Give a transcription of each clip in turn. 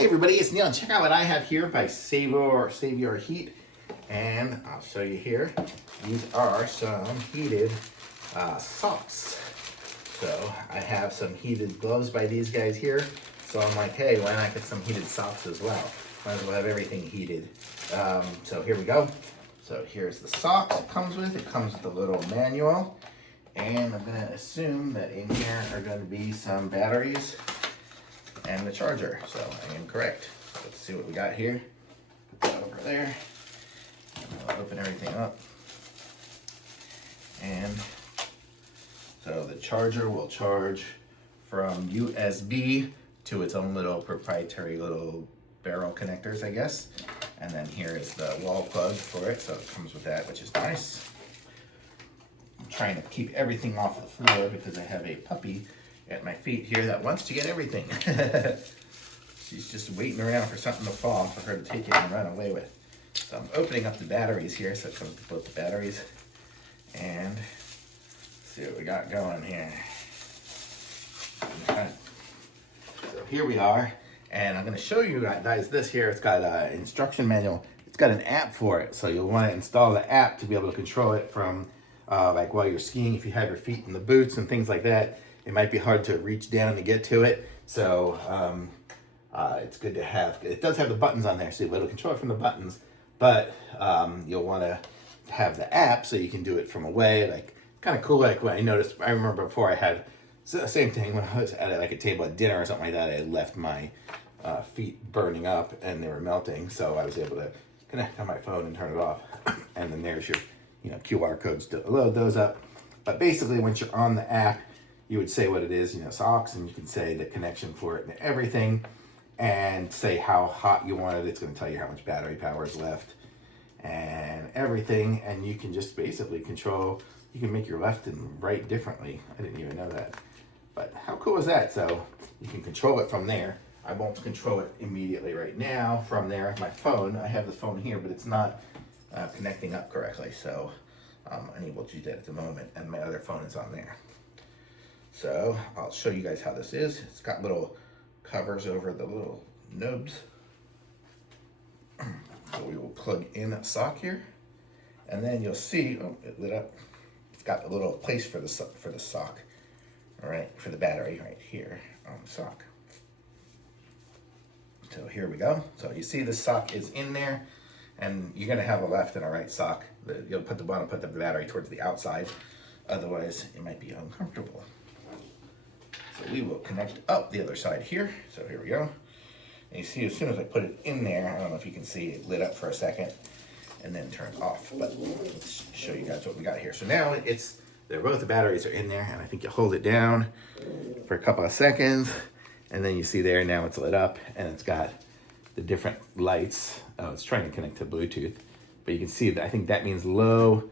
Hey everybody, it's Neil, and check out what I have here by Save Your Heat. And I'll show you here. These are some heated socks. So I have some heated gloves by these guys here. So I'm like, hey, why not get some heated socks as well? Might as well have everything heated. So here we go. So here's the socks it comes with. It comes with a little manual. And I'm gonna assume that in here are gonna be some batteries and the charger. So I am correct. Let's see what we got here. Put that over there. And I'll open everything up. And so the charger will charge from USB to its own little proprietary little barrel connectors, I guess. And then here is the wall plug for it. So it comes with that, which is nice. I'm trying to keep everything off the floor because I have a puppy at my feet here that wants to get everything. She's just waiting around for something to fall for her to take it and run away with. So I'm opening up the batteries here, so it comes with both the batteries. And see what we got going here. Okay. So here we are, and I'm going to show you guys this here. It's got an instruction manual. It's got an app for it, so you'll want to install the app to be able to control it from like while you're skiing. If you have your feet in the boots and things like that, it might be hard to reach down to get to it. So it's good to have. It does have the buttons on there, so it'll control it from the buttons. But you'll want to have the app so you can do it from away. Like kind of cool. Like when I noticed, I remember before I had the same thing when I was at like a table at dinner or something like that. I had left my feet burning up and they were melting, so I was able to connect on my phone and turn it off. And then there's your QR codes to load those up. But basically, once you're on the app, you would say what it is, socks, and you can say the connection for it and everything, and say how hot you want it. It's going to tell you how much battery power is left and everything, and you can just basically control. You can make your left and right differently. I didn't even know that, but how cool is that? So you can control it from there. I won't control it immediately right now from there. My phone, I have the phone here, but it's not connecting up correctly, so I'm unable to do that at the moment, and my other phone is on there. So I'll show you guys how this is. It's got little covers over the little nubs. So we will plug in a sock here, and then you'll see, oh, it lit up. It's got a little place for the sock, all right, for the battery right here on the sock. So here we go. So you see the sock is in there, and you're gonna have a left and a right sock. You'll put the battery towards the outside. Otherwise, it might be uncomfortable. So we will connect up the other side here. So here we go. And you see, as soon as I put it in there, I don't know if you can see, it lit up for a second and then turned off. But let's show you guys what we got here. So now both the batteries are in there, and I think you hold it down for a couple of seconds, and then you see there, now it's lit up, and it's got the different lights. Oh, it's trying to connect to Bluetooth, but you can see that I think that means low,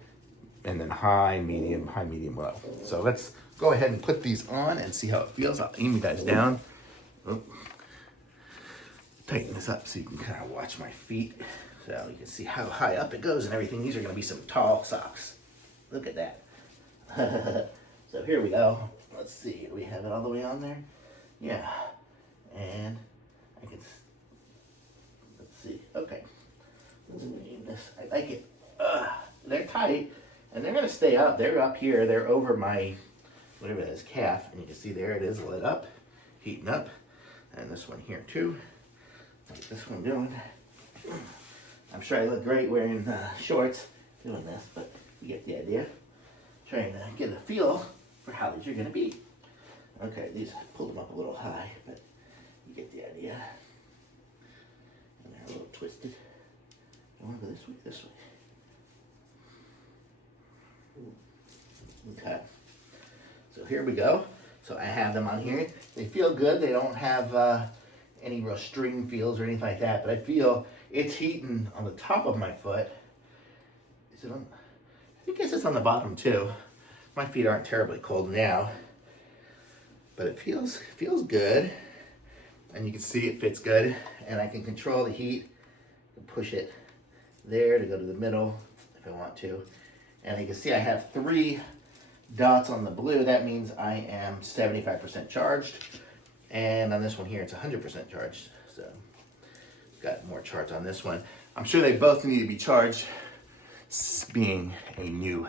and then high, medium, low. So let's go ahead and put these on and see how it feels. I'll aim you guys down. Oh. Tighten this up so you can kind of watch my feet. So you can see how high up it goes and everything. These are going to be some tall socks. Look at that. So here we go. Let's see. Do we have it all the way on there? Yeah. And I can, let's see. Okay. Let's aim this. I like it. They're tight, and they're going to stay up. They're up here. They're over my, whatever that is, calf. And you can see there it is lit up, heating up. And this one here too. Get this one doing. I'm sure I look great wearing shorts doing this, but you get the idea. Trying to get a feel for how these are going to be. Okay, these pull them up a little high, but you get the idea. And they're a little twisted. I want to go this way. Okay. So here we go. So I have them on here. They feel good. They don't have any real string feels or anything like that, but I feel it's heating on the top of my foot. Is it on? I guess it's on the bottom too. My feet aren't terribly cold now, but it feels good, and you can see it fits good, and I can control the heat and push it there to go to the middle if I want to. And you can see I have 3 dots on the blue. That means I am 75% charged. And on this one here, it's 100% charged. So got more charge on this one. I'm sure they both need to be charged, being a new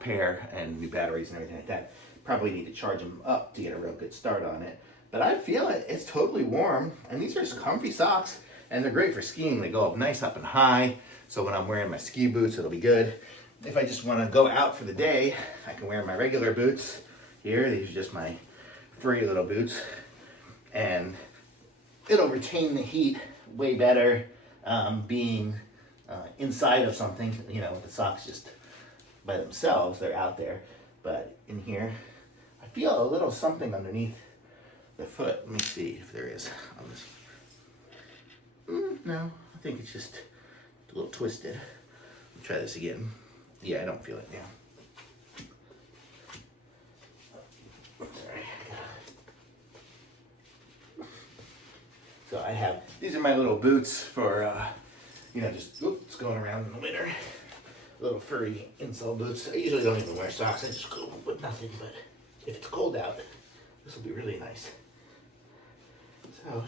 pair and new batteries and everything like that. Probably need to charge them up to get a real good start on it. But I feel it, it's totally warm, and these are just comfy socks, and they're great for skiing. They go up nice up and high, so when I'm wearing my ski boots, it'll be good. If I just want to go out for the day, I can wear my regular boots here. These are just my furry little boots, and it'll retain the heat way better being inside of something, you know, with the socks just by themselves, they're out there. But in here, I feel a little something underneath the foot. Let me see if there is on this. No, I think it's just a little twisted. Let me try this again. Yeah, I don't feel it now. Sorry. So I have, these are my little boots for, you know, just going around in the winter. Little furry insole boots. I usually don't even wear socks. I just go with nothing, but if it's cold out, this will be really nice. So,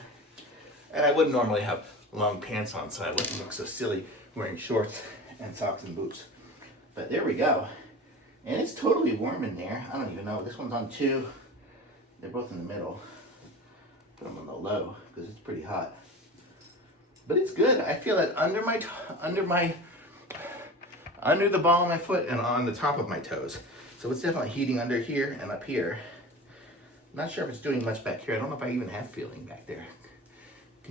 and I wouldn't normally have long pants on, so I wouldn't look so silly wearing shorts and socks and boots. But there we go. And it's totally warm in there. I don't even know. This one's on 2. They're both in the middle. Put them on the low because it's pretty hot. But it's good. I feel it under the ball of my foot and on the top of my toes. So it's definitely heating under here and up here. Not sure if it's doing much back here. I don't know if I even have feeling back there.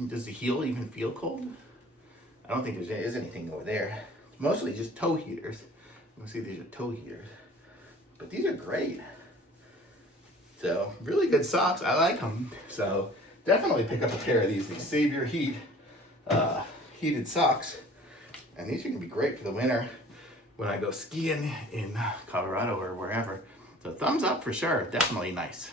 Does the heel even feel cold? I don't think there is anything over there. It's mostly just toe heaters. You can see these are toe heaters. But these are great. So really good socks. I like them. So definitely pick up a pair of these. They save your heat. Heated socks. And these are gonna be great for the winter when I go skiing in Colorado or wherever. So thumbs up for sure. Definitely nice.